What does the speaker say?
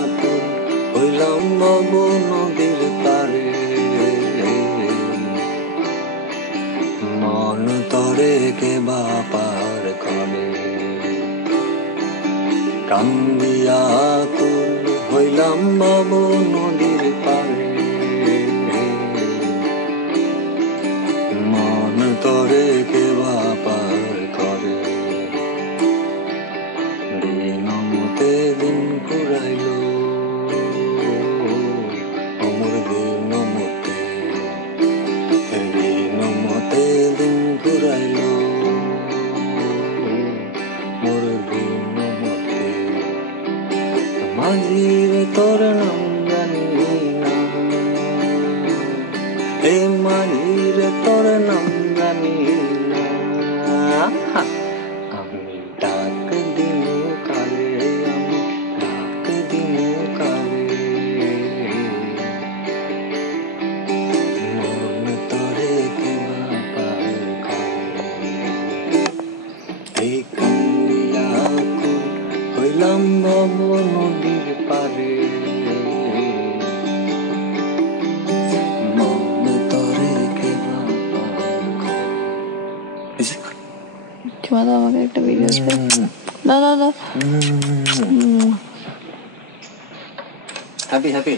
আকুল হইলাম ভব নদীর পারে, মন তরে কে বা পার করে। কান্দিয়া আকুল হইলাম ভব নদীর পারে, মন তরে কে বা পার করে। দিনমতে দিন ফুরাইল, অমর দিনমতে, দিনমতে দিন ফুরাইল, মোর দিনমতে। মাঝির তোর নাম জানি না, এ মাঝির তোর নাম জানি না। আমি ডাক দিনু কালে, আমি ডাক দিনু কালে, মন তরে কে বা পার করে। এই কান্দিয়া আকুল হইলাম ভব নদীর পারে, মন তরে কে বা পার করে। চুমা দাও আমাকে একটা ভিডিও, দাও দাও দাও। Happy happy